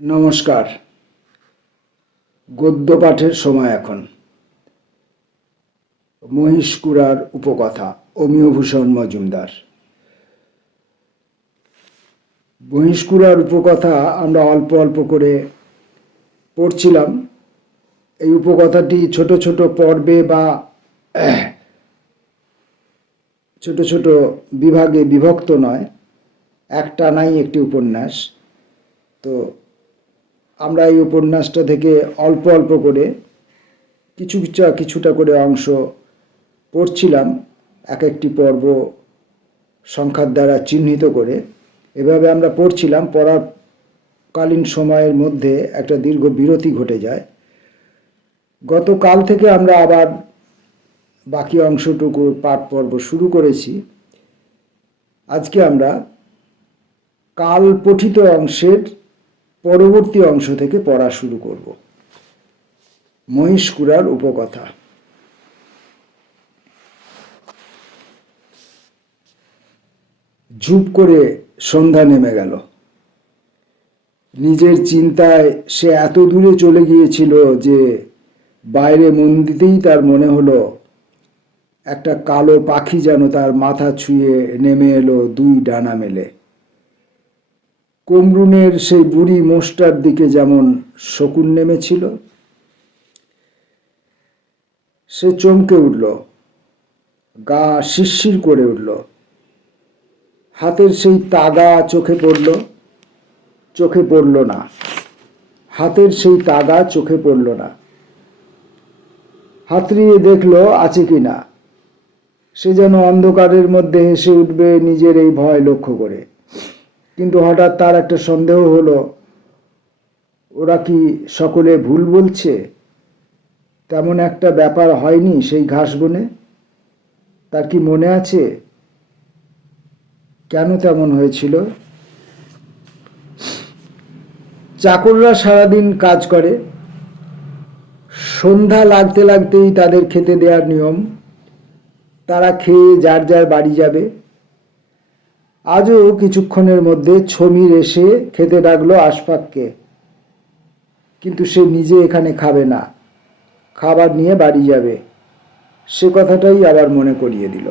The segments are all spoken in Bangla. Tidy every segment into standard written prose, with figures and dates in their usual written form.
নমস্কার। গদ্য পাঠের সময় এখন। মহিষকুড়ার উপকথা, অমিয়ভূষণ মজুমদার। মহিষকুড়ার উপকথা আমরা অল্প অল্প করে পড়ছিলাম। এই উপকথাটি ছোট ছোট পর্বে বা ছোট ছোট বিভাগে বিভক্ত নয়, একটানাই একটি উপন্যাস। তো আমরা এই উপন্যাসটা থেকে অল্প অল্প করে কিছুটা করে অংশ পড়ছিলাম, এক একটি পর্ব সংখ্যার দ্বারা চিহ্নিত করে। এভাবে আমরা পড়ছিলাম। পড়াকালীন সময়ের মধ্যে একটা দীর্ঘ বিরতি ঘটে যায়। গতকাল থেকে আমরা আবার বাকি অংশটুকুর পাঠ পর্ব শুরু করেছি। আজকে আমরা কাল পঠিত অংশের পরবর্তী অংশ থেকে পড়া শুরু করব। মহিষকুড়ার উপকথা। ঝুপ করে সন্ধ্যা নেমে গেল। নিজের চিন্তায় সে এত দূরে চলে গিয়েছিল যে বাইরে মন দিতেই তার মনে হলো একটা কালো পাখি যেন তার মাথা ছুঁয়ে নেমে এলো দুই ডানা মেলে। কমরুনের সেই বুড়ি মোষটার দিকে যেমন শকুন নেমেছিল। সে চমকে উঠল, গা শিরশির করে উঠল। হাতের সেই তাগা চোখে পড়ল না। হাতের সেই তাগা চোখে পড়ল না। হাতড়িয়ে দেখলো আছে কিনা। সে যেন অন্ধকারের মধ্যে হেসে উঠবে নিজের এই ভয় লক্ষ্য করে। কিন্তু হঠাৎ তার একটা সন্দেহ হলো, ওরা কি সকলে ভুল বলছে? তেমন একটা ব্যাপার হয়নি সেই ঘাস বনে? তার কি মনে আছে কেন তেমন হয়েছিল? চাকররা সারাদিন কাজ করে, সন্ধ্যা লাগতে লাগতেই তাদের খেতে দেওয়ার নিয়ম। তারা খেয়ে যার যার বাড়ি যাবে। আজও কিছুক্ষণের মধ্যে ছমির এসে খেতে ডাকলো আশফাককে, কিন্তু সে নিজে এখানে খাবে না, খাবার নিয়ে বাড়ি যাবে। সে কথাটাই আবার মনে করিয়ে দিল।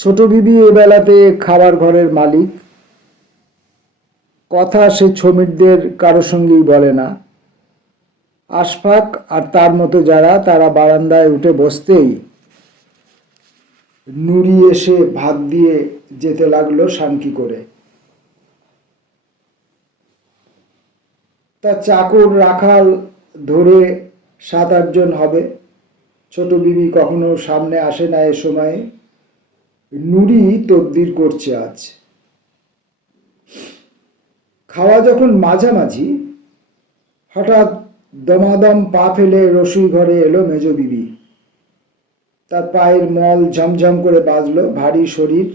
ছোট বিবি এবেলাতে খাবার ঘরের মালিক। কথা সে ছমিরদের কারো সঙ্গেই বলে না। আশফাক আর তার মতো যারা, তারা বারান্দায় উঠে বসতেই নুড়ি এসে ভাত দিয়ে যেতে লাগলো সানকি করে। তা চাকর রাখাল ধরে 7-8 জন হবে। ছোট বিবি কখনো সামনে আসে না এ সময়ে। নুড়ি তদবির করছে আজ। খাওয়া যখন মাঝামাঝি, হঠাৎ দমাদম পা ফেলে রসুই ঘরে এলো মেজ বিবি। তার পায়ের মল ঝমঝম করে বাজলো। ভারী শরীর,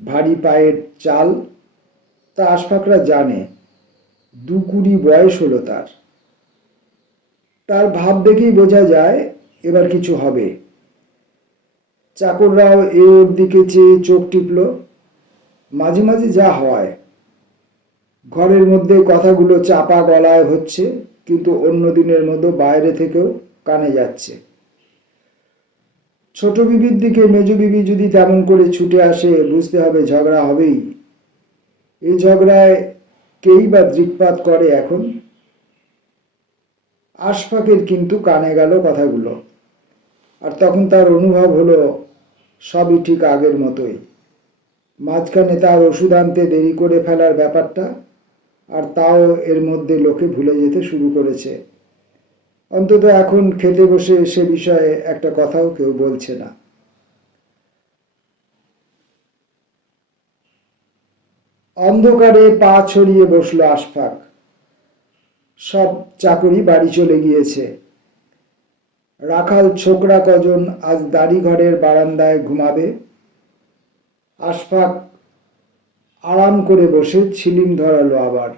ভারী পায়ের চাল। তা আশফাকরা জানে, 2-20 বয়স হলো তার। তার ভাব দেখেই বোঝা যায় এবার কিছু হবে। চাকররাও ওর দিকে চেয়ে চোখ টিপল। মাঝে মাঝে যা হয়, ঘরের মধ্যে কথাগুলো চাপা গলায় হচ্ছে, কিন্তু অন্য দিনের মতো বাইরে থেকেও কানে যাচ্ছে। ছোট বিবির দিকে মেজ বিবি যদি তেমন করে ছুটে আসে, বুঝতে হবে ঝগড়া হবেই। এই ঝগড়ায় কেই বা দৃকপাত করে এখন? আশফাকের কিন্তু কানে গেল কথাগুলো। আর তখন তার অনুভব হলো সবই ঠিক আগের মতোই। মাঝখানে তার ওষুধ আনতে দেরি করে ফেলার ব্যাপারটা, আর তাও এর মধ্যে লোকে ভুলে যেতে শুরু করেছে। অন্তত এখন খেতে বসে সে বিষয়ে একটা কথাও কেউ বলছে না। অন্ধকারে পা ছড়িয়ে বসলো আশফাক। সব চাকরি বাড়ি চলে গিয়েছে। রাখাল ছোকরা কজন আজ দাড়ি ঘরের বারান্দায় ঘুমাবে। আশফাক আরাম করে বসে ছিলিম ধরালো আবার।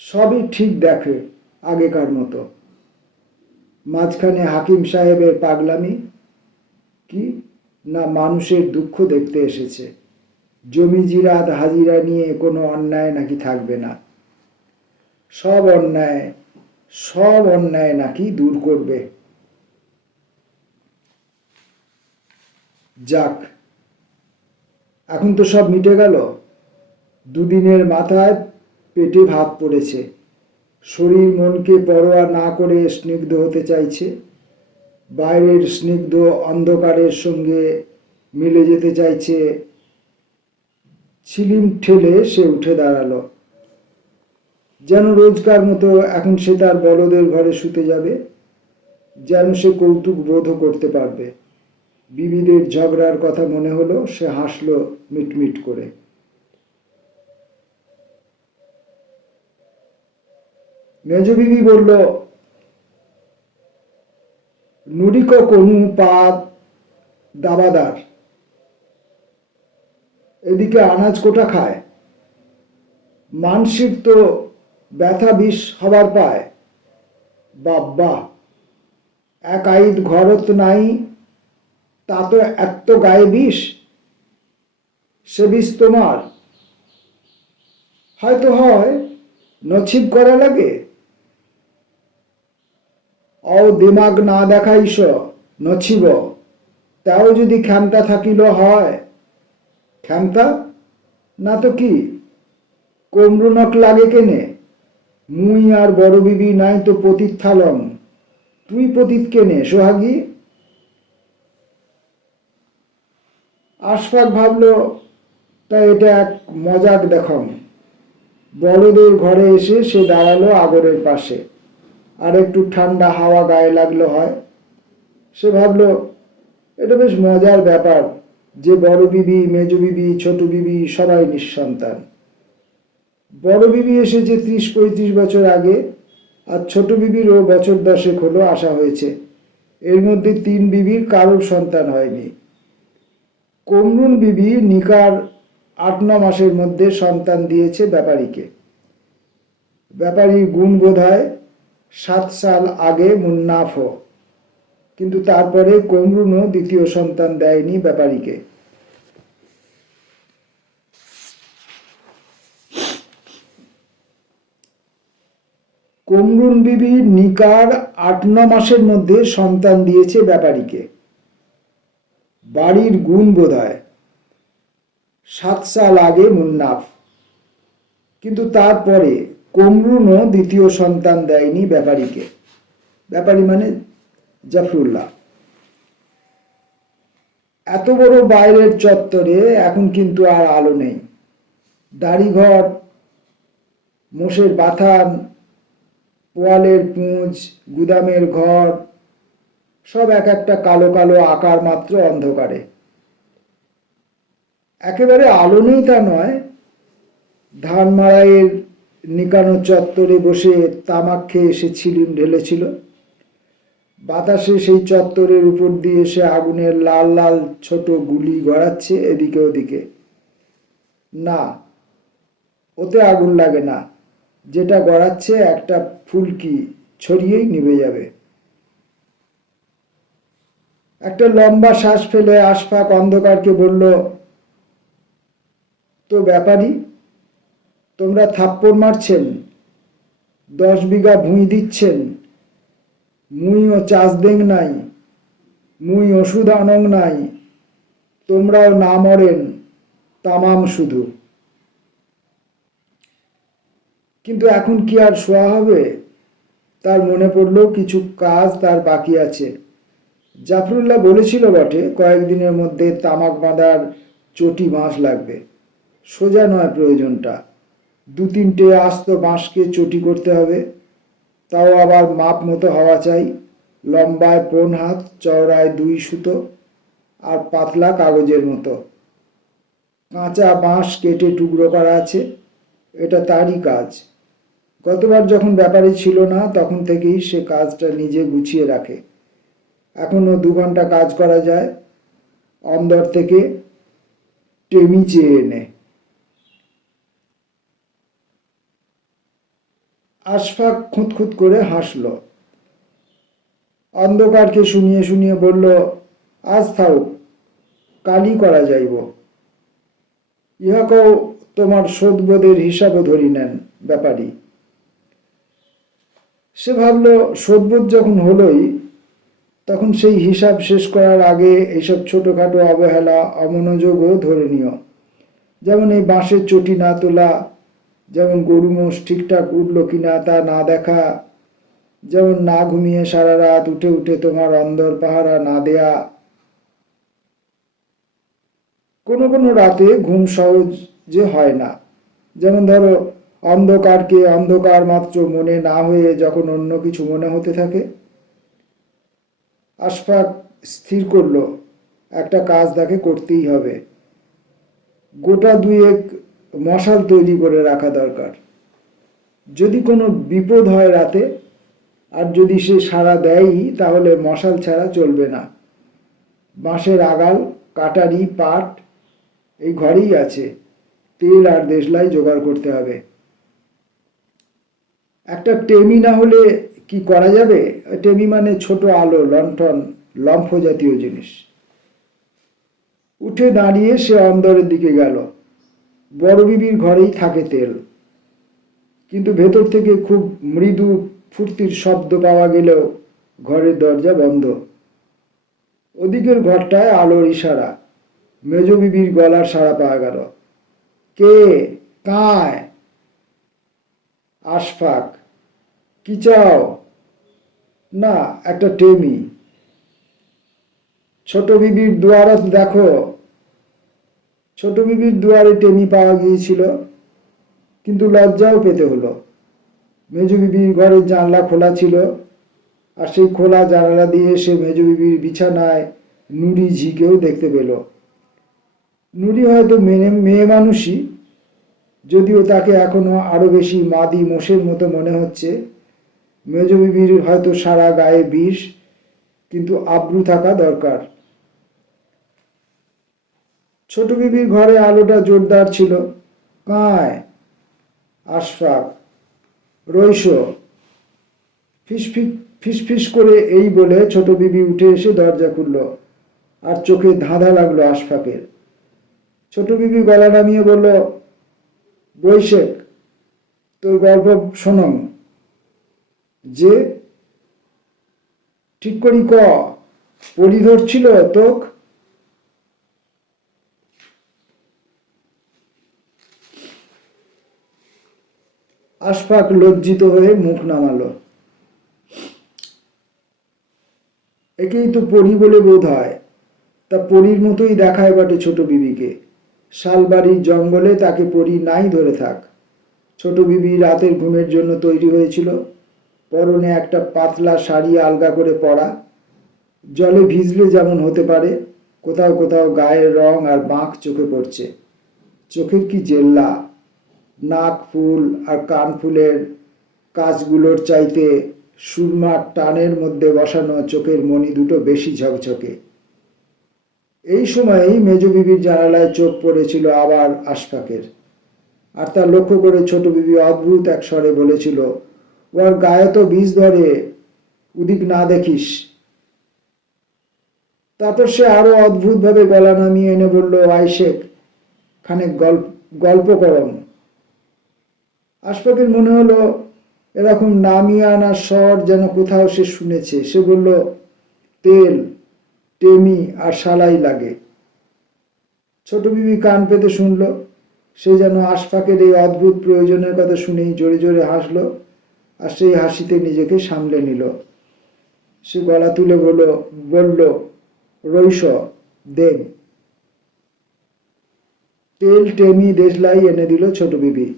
সবই ঠিক দেখে আগেকার মতো। মাঝখানে হাকিম সাহেবের পাগলামি কি না মানুষের দুঃখ দেখতে এসেছে। জমি জিরাত হাজিরা নিয়ে কোনো অন্যায় নাকি থাকবে না, সব অন্যায় নাকি দূর করবে। যাক, এখন তো সব মিটে গেল। দুদিনের মাথায় পেটে ভাত পড়েছে, শরীর মনকে পরোয়া না করে স্নিগ্ধ হতে চাইছে, বাইরের স্নিগ্ধ অন্ধকারের সঙ্গে মিলে যেতে চাইছে। ছিলিম ঠেলে সে উঠে দাঁড়ালো, যেন রোজকার মতো এখন সে তার বড়দের ঘরে শুতে যাবে, যেন সে কৌতুক বোধও করতে পারবে। বিবিদের ঝগড়ার কথা মনে হলো, সে হাসলো মিটমিট করে। মেজ বিবি বলল, নুরিক কনু পাত দাবাদার, এদিকে আনাজ কোটা খায়, মানসির তো ব্যথা বিষ হবার পায়। বাব্বা, এক আইত ঘরত নাই, তা তো এত গায়ে বিষ, সে বিষ তোমার? হয়তো হয়, নছিব করা লাগে। দিমাগ না দেখাইস নছিব, তাও যদি ক্ষমতা থাকিল হয়। ক্ষমতা না তো কি, কমরুনক লাগে কেনে? মুই আর বড় বিবি নাই তো পতিত থালং, তুই পতিত কেনে সোহাগী? আশফাক ভাবল, তা এটা এক মজাক দেখম। বড়দের ঘরে এসে সে দাঁড়ালো আগরের পাশে, আর একটু ঠান্ডা হাওয়া গায়ে লাগলো হয়। সে ভাবল, এটা বেশ মজার ব্যাপার যে বড় বিবি, মেজ বিবি, ছোট বিবি সবাই নিঃসন্তান। বড় বিবি এসেছে 30-35 বছর আগে, আর ছোট বিবিরও বছর 10 হলো আসা হয়েছে। এর মধ্যে 3 বিবির কারোর সন্তান হয়নি। কমরুল বিবি নিকার 8-9 মাসের মধ্যে সন্তান দিয়েছে ব্যাপারীকে। ব্যাপারীর গুণ বোধহয় 7 সাল আগে মুন্নাফ, কিন্তু তারপরে কমরুনও দ্বিতীয় সন্তান দেয়নি ব্যাপারীকে। কমরুন বিবি নিকার 8-9 মাসের মধ্যে সন্তান দিয়েছে ব্যাপারীকে। বাড়ির গুণ বোধহয় 7 সাল আগে মুন্নাফ, কিন্তু তারপরে কমরুনও দ্বিতীয় সন্তান দেয়নি ব্যাপারীকে। ব্যাপারী মানে জাফরুল্লাহ। এত বড় বাইরের চত্বরে এখন কিন্তু আর আলো নেই। দাড়িঘর, মোষের বাথান, পোয়ালের পুঁজ, গুদামের ঘর সব এক একটা কালো কালো আকার মাত্র অন্ধকারে। একেবারে আলো নেই তা নয়, ধান মাড়াইয়ের নিকানো চত্বরে বসে তামাক খেয়ে এসে ছিলিম ঢেলেছিল। বাতাসে সেই চত্বরের উপর দিয়ে সে আগুনের লাল লাল ছোট গুলি গড়াচ্ছে এদিকে ওদিকে। না, ওতে আগুন লাগে না, যেটা গড়াচ্ছে একটা ফুলকি ছড়িয়েই নিভে যাবে। একটা লম্বা শ্বাস ফেলে আশফাক অন্ধকারকে বলল, তো ব্যাপারী, তোমরা থাপ্পড় মারছেন, 10 বিঘা ভুঁই দিচ্ছেন, মুইও চাষ দেং নাই, মুই ওষুধ আনং নাই, তোমরাও না মরেন, তামাম শুধু। কিন্তু এখন কি আর শোয়া হবে? তার মনে পড়ল কিছু কাজ তার বাকি আছে। জাফরুল্লাহ বলেছিল বটে, কয়েকদিনের মধ্যে তামাক বাঁধার চটি বাঁশ লাগবে। সোজা নয় প্রয়োজনটা, 2-3টে আস্ত বাঁশকে চটি করতে হবে, তাও আবার মাপ মতো হওয়া চাই। লম্বায় 1.5 হাত, চওড়ায় 2 সুতো, আর পাতলা কাগজের মতো। কাঁচা বাঁশ কেটে টুকরো করা আছে, এটা তারই কাজ। গতবার যখন ব্যাপারী ছিল না তখন থেকেই সে কাজটা নিজে গুছিয়ে রাখে। এখনো 2 ঘন্টা কাজ করা যায়, অন্দর থেকে টেমি চেয়ে এনে। আশফাক খুঁতখুত করে হাসল। অন্ধকারকে শুনিয়ে শুনিয়ে বলল, আজ থাও, কালই করা যাইব। ইহাকেও তোমার শোধবোধের হিসাবও ধরি নেন ব্যাপারী। সে ভাবল, শোধবোধ যখন হলোই, তখন সেই হিসাব শেষ করার আগে এইসব ছোটোখাটো অবহেলা অমনোযোগও ধরে নিও। যেমন এই বাঁশের চটি না তোলা, যেমন গরু মোষ ঠিকঠাক উঠলো কিনা তা না দেখা, যেমন না ঘুমিয়ে সারা রাত উঠে উঠে তোমার অন্দর পাহারা না দেয়া। কোনো কোনো রাতে ঘুম সহজ যে হয় না, যেমন ধরো অন্ধকারকে অন্ধকার মাত্র মনে না হয়ে যখন অন্য কিছু মনে হতে থাকে। আশফাক স্থির করলো একটা কাজ তাকে করতেই হবে। গোটা দুয়েক মশাল তৈরি করে রাখা দরকার। যদি কোনো বিপদ হয় রাতে, আর যদি সে সাড়া দেয়ই, তাহলে মশাল ছাড়া চলবে না। বাঁশের আগাল, কাটারি, পাট এই ঘরেই আছে। তেল আর দেশলাই জোগাড় করতে হবে। একটা টেমি না হলে কি করা যাবে? টেমি মানে ছোট আলো, লণ্ঠন, লম্ফ জাতীয় জিনিস। উঠে দাঁড়িয়ে সে অন্দরের দিকে গেল। বড় বিবির ঘরেই থাকে তেল, কিন্তু ভেতর থেকে খুব মৃদু ফুর্তির শব্দ পাওয়া গেলেও ঘরের দরজা বন্ধ। ওদিকের ঘরটায় আলোর ইশারা। মেজ বিবির গলার সাড়া পাওয়া গেল। কে? কায়? আশফাক। কি চাও? না, একটা টেমি। ছোট বিবির দুয়ারত দেখো। ছোট বিবির দুয়ারে টেমি পাওয়া গিয়েছিল, কিন্তু লজ্জাও পেতে হলো। মেজ বিবির ঘরের জানলা খোলা ছিল, আর সেই খোলা জানালা দিয়ে সে মেজ বিবির বিছানায় নুড়ি ঝিকেও দেখতে পেল। নুড়ি হয়তো মেয়ে মানুষই, যদিও তাকে এখনো আরো বেশি মাদি মোষের মতো মনে হচ্ছে। মেজ বিবির হয়তো সারা গায়ে বিষ, কিন্তু আব্রু থাকা দরকার। ছোট বিবির ঘরে আলোটা জোরদার ছিল। কায়? আশফাক। রইস। ফিসফিস করে এই বলে ছোট বিবি উঠে এসে দরজা খুলল, আর চোখে ধাঁধা লাগলো আশফাকের। ছোট বিবি গলা নামিয়ে বলল, বৈশেখ, তোর গল্প শোনম। যে? ঠিক করি ক, পরি ধরছিল তোক? আশফাক লজ্জিত হয়ে মুখ নামালো। একেই তো পরি বলে বোধ হয়। তা পরীর মতোই দেখায় বটে ছোট বিবিকে। শালবাড়ির জঙ্গলে তাকে পরি নাই ধরে থাক। ছোট বিবি রাতের ঘুমের জন্য তৈরি হয়েছিল। পরনে একটা পাতলা শাড়ি আলগা করে পরা। জলে ভিজলে যেমন হতে পারে, কোথাও কোথাও গায়ের রং আর বাঁক চোখে পড়ছে। চোখের কি জেল্লা! নাক ফুল আর কান ফুলের কাজগুলোর চাইতে সুরমার টানের মধ্যে বসানো চোখের মণি দুটো বেশি ঝকঝকে। এই সময়েই মেজ বিবির জানালায় চোখ পড়েছিল আবার আশফাকের, আর তা লক্ষ্য করে ছোট বিবি অদ্ভুত এক স্বরে বলেছিল, ওর গায়ে তো বিষ ধরে, উদিক না দেখিস। তারপর সে আরো অদ্ভুতভাবে গলা নামিয়ে এনে বলল, আইশেক, খানিক গল্প করম। আশফাকের মনে হলো এরকম নামিয়ে আনা স্বর যেন কোথাও সে শুনেছে। সে বলল, তেল, টেমি আর শালাই লাগে। ছোট বিবি কান পেতে শুনল। সে যেন আশফাকের এই অদ্ভুত প্রয়োজনের কথা শুনেই জোরে জোরে হাসলো, আর সেই হাসিতে নিজেকে সামলে নিল। সে গলা তুলে বলল, রইস, দেন। তেল, টেমি, দেশলাই এনে দিল ছোট বিবি।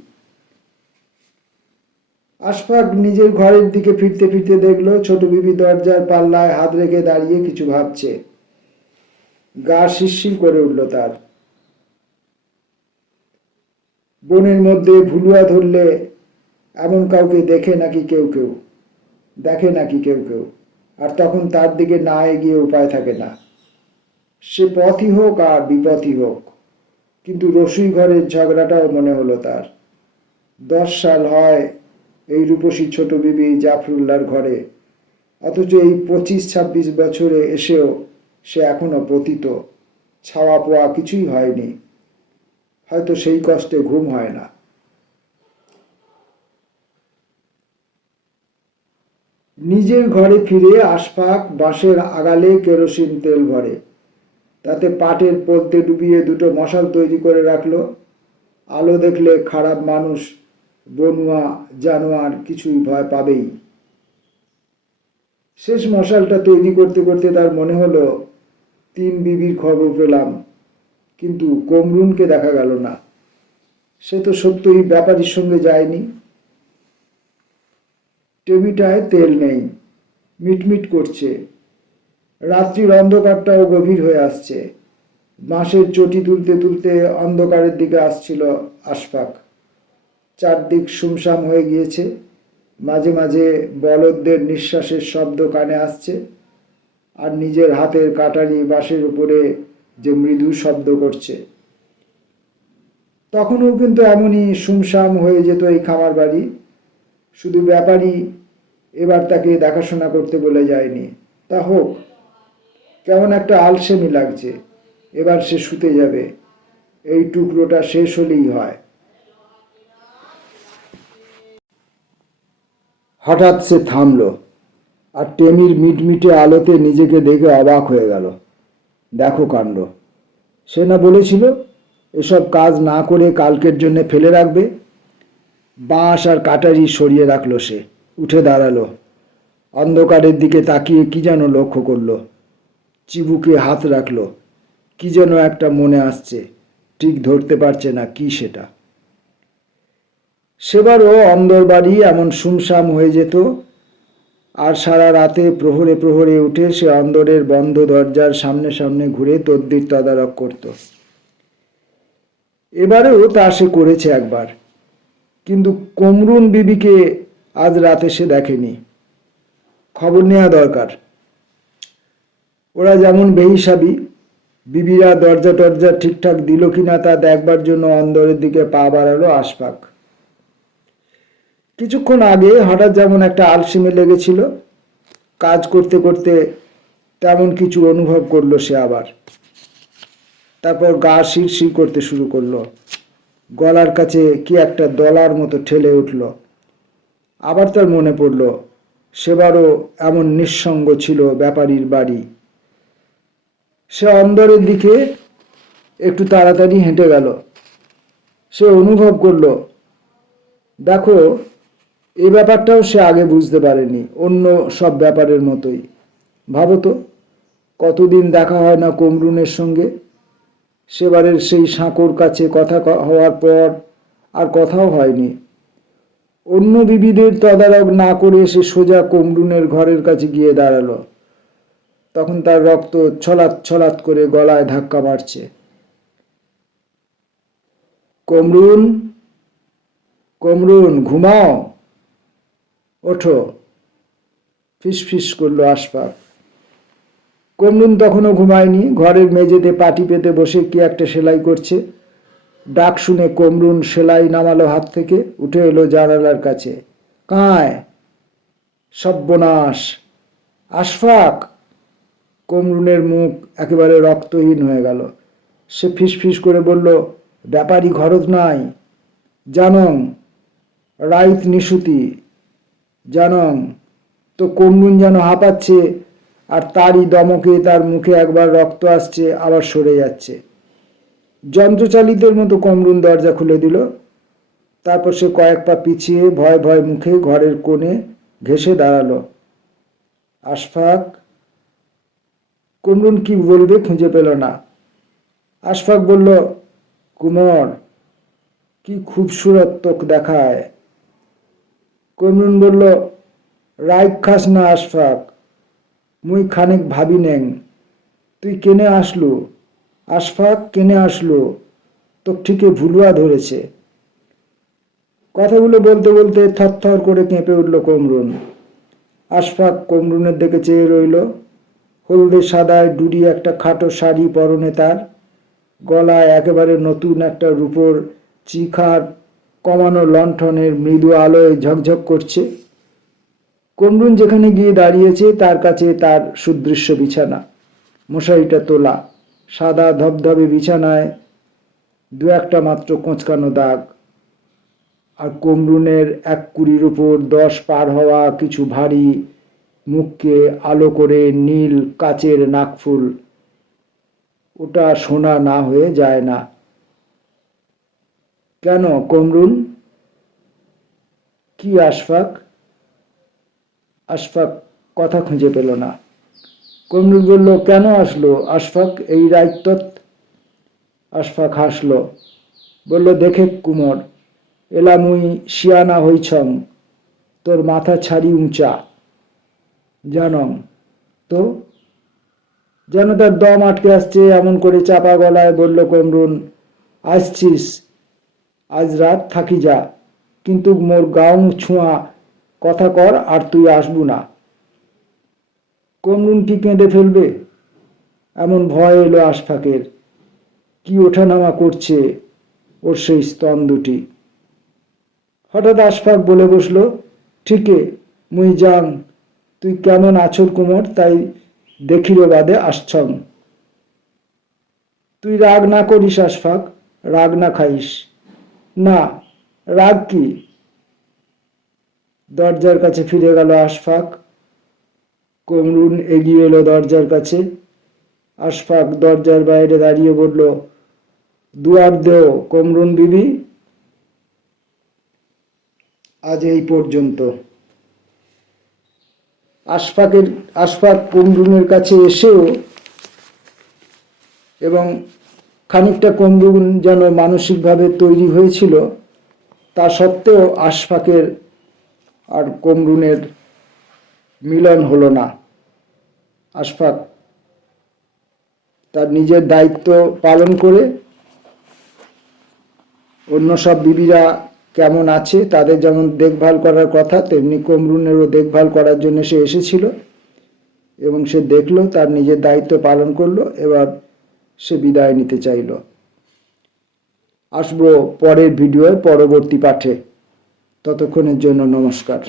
আশফাক নিজের ঘরের দিকে ফিরতে ফিরতে দেখলো ছোট বিবি দরজার পাল্লায় হাত রেখে দাঁড়িয়ে কিছু ভাবছে। গা শিরশির করে উঠল তার। বনের মধ্যে ভুলুয়া ধরলে এমন কাউকে দেখে নাকি কেউ কেউ? আর তখন তার দিকে না এগিয়ে উপায় থাকে না। সে পথই হোক আর বিপথই হোক। কিন্তু রসুই ঘরের ঝগড়াটাও মনে হলো তার। 10 সাল হয় এই রূপসী ছোট বিবি জাফরুল্লাহর ঘরে, অথচ এই 25-26 বছরে এসেও সে এখনো পতিত, ছাওয়া পোয়া কিছুই হয়নি। হয়তো সেই কষ্টে ঘুম হয় না। নিজের ঘরে ফিরে আশফাক বাঁশের আগালে কেরোসিন তেল ভরে, তাতে পাটের পদ্মে ডুবিয়ে দুটো মশাল তৈরি করে রাখলো। আলো দেখলে খারাপ মানুষ, বনুয়া, জানোয়ার কিছুই ভয় পাবেই। শেষ মশালটা তৈরি করতে করতে তার মনে হলো 3 বিবির খবর পেলাম, কিন্তু কমরুনকে দেখা গেল না। সে তো সত্যই ব্যাপারীর সঙ্গে যায়নি। টেবিটায় তেল নেই, মিটমিট করছে। রাত্রির অন্ধকারটাও গভীর হয়ে আসছে। বাঁশের চটি তুলতে তুলতে অন্ধকারের দিকে আসছিল আশফাক। চারদিক সুমসাম হয়ে গিয়েছে। মাঝে মাঝে বলদদের নিঃশ্বাসের শব্দ কানে আসছে, আর নিজের হাতের কাটারি বাঁশের উপরে যে মৃদু শব্দ করছে। তখনও কিন্তু এমনই সুমসাম হয়ে যেত এই খামার বাড়ি। শুধু ব্যাপারী এবার তাকে দেখাশোনা করতে বলে যায়নি। তা হোক, কেমন একটা আলসেমি লাগছে। এবার সে শুতে যাবে, এই টুকরোটা শেষ হলেই হয়। হঠাৎ সে থামল, আর টেমির মিটমিটে আলোতে নিজেকে দেখে অবাক হয়ে গেল। দেখো কাণ্ড! সে না বলেছিল এসব কাজ না করে কালকের জন্য ফেলে রাখবে? বাঁশ আর কাটারি সরিয়ে রাখলো সে, উঠে দাঁড়ালো। অন্ধকারের দিকে তাকিয়ে কি যেন লক্ষ্য করলো। চিবুকে হাত রাখলো। কি যেন একটা মনে আসছে, ঠিক ধরতে পারছে না কি সেটা। সেবারও অন্দর বাড়ি এমন সুমসাম হয়ে যেত, আর সারা রাতে প্রহরে প্রহরে উঠে সে অন্দরের বন্ধ দরজার সামনে সামনে ঘুরে তদ্বির তদারক করত। এবারেও তা সে করেছে একবার, কিন্তু কমরুন বিবিকে আজ রাতে সে দেখেনি। খবর নেওয়া দরকার। ওরা যেমন বেহিসাবি, বিবিরা দরজা টরজা ঠিকঠাক দিল কিনা তা দেখবার জন্য অন্দরের দিকে পা বাড়ালো আশফাক। কিছুক্ষণ আগে হঠাৎ যেমন একটা আলসেমি লেগেছিল, কাজ করতে করতে তেমন কিছু অনুভব করলো সে আবার। তারপর গা শিরশির করতে শুরু করলো, গলার কাছে কি একটা দলার মতো ঠেলে উঠল। আবার তার মনে পড়ল সেবারও এমন নিঃসঙ্গ ছিল ব্যাপারীর বাড়ি। সে অন্দরের দিকে একটু তাড়াতাড়ি হেঁটে গেল। সে অনুভব করল, দেখো, এই ব্যাপারটাও সে আগে বুঝতে পারেনি, অন্য সব ব্যাপারের মতোই। ভাবো তো, কতদিন দেখা হয় না কমরুনের সঙ্গে। সেবারের সেই সাঁকোর কাছে কথা হওয়ার পর আর কথাও হয়নি। অন্য বিবিদের তদারক না করে সে সোজা কমরুনের ঘরের কাছে গিয়ে দাঁড়ালো। তখন তার রক্ত ছলাৎ ছলাৎ করে গলায় ধাক্কা মারছে। কমরুন, কমরুন, ঘুমাও, ওঠো, ফিসফিস করলো আশফাক। কমরুন তখনও ঘুমায়নি, ঘরের মেঝেতে পাটি পেতে বসে কি একটা সেলাই করছে। ডাক শুনে কমরুন সেলাই নামালো হাত থেকে, উঠে এলো জানালার কাছে। কাঁয়! সর্বনাশ! আশফাক! কমরুনের মুখ একেবারে রক্তহীন হয়ে গেল। সে ফিসফিস করে বলল, ব্যাপারী ঘরত নাই, জানং, রাইত নিশুতি, জানং। তো কমরুন যেন হাঁপাচ্ছে, আর তারই দমকে তার মুখে একবার রক্ত আসছে, আবার সরে যাচ্ছে। যন্ত্রচালিতের মতো কমরুন দরজা খুলে দিল। তারপর সে কয়েক পা পিছিয়ে ভয় ভয় মুখে ঘরের কোণে ঘেঁষে দাঁড়ালো। আশফাক! কমরুন কি বলবে খুঁজে পেল না। আশফাক বলল, কুমর, কি খুবসুরত তোক দেখায়। কমরুন বলল, রাইখ খাস না আশফাক, মুই খানিক ভাবি নেং। তুই কেনে আসলু আশফাক, কেনে আসলু? তোক ঠিকে ভুলুয়া ধরেছে। কথাগুলো বলতে বলতে থরথর করে কেঁপে উঠল কমরুন। আশফাক কমরুনের দিকে চেয়ে রইল। হলদে সাদায় ডুরি একটা খাটো শাড়ি পরনে তার, গলায় একেবারে নতুন একটা রূপোর চিখার কমানো লণ্ঠনের মৃদু আলোয় ঝকঝক করছে। কমরুন যেখানে গিয়ে দাঁড়িয়েছে তার কাছে তার সুদৃশ্য বিছানা, মশারিটা তোলা, সাদা ধবধবে বিছানায় দু একটা মাত্র কোঁচকানো দাগ। আর কমরুনের 1 উপর 10 পার হওয়া কিছু ভারী, মুখকে আলো করে নীল কাচের নাকফুল, ওটা সোনা না হয়ে যায় না। কেন কমরুন? কি আশফাক? আশফাক কথা খুঁজে পেল না। কমরুল বলল, কেন আসলো আশফাক এই রাইতত? আশফাক হাসল, বলল, দেখে কুমোর, এলা মুই শিয়ানা হইছং, তোর মাথা ছাড়ি উঁচা জানং তো। যেন তার দম আটকে আসছে এমন করে চাপা গলায় বলল কমরুন, আসছিস, আজ রাত থাকি যা, কিন্তু মোর গাও ছুঁয়া কথা কর আর তুই আসবু না। কমরুন কি কেঁদে ফেলবে এমন ভয় এলো আশফাকের। কি ওঠানামা করছে ওর সেই স্তন দুটি। হঠাৎ আশফাক বলে বসল, ঠিকে মুই যাং, তুই কেমন আছর কুমোর তাই দেখির বাদে আসছং। তুই রাগ না করিস আশফাক, রাগ না খাইস। না, রাগ কি? দরজার কাছে ফিরে গেল আশফাক। কমরুন এগিয়ে এলো দরজার কাছে। আশফাক দরজার বাইরে দাঁড়িয়ে বলল, দুয়ার দেও কমরুন বিবি। আজ এই পর্যন্ত। আশফাক কমরুনের কাছে এসেও এবং খানিকটা কমরুন যেন মানসিকভাবে তৈরি হয়েছিল, তা সত্ত্বেও আশফাকের আর কমরুনের মিলন হলো না। আশফাক তার নিজের দায়িত্ব পালন করে অন্য সব বিবিরা কেমন আছে তাদের যেমন দেখভাল করার কথা, তেমনি কমরুনেরও দেখভাল করার জন্য সে এসেছিল এবং সে দেখলো, তার নিজের দায়িত্ব পালন করলো। এবার সে বিদায় নিতে চাইল। আসবো পরের ভিডিওর পরবর্তী পাঠে। ততক্ষণের জন্য নমস্কার।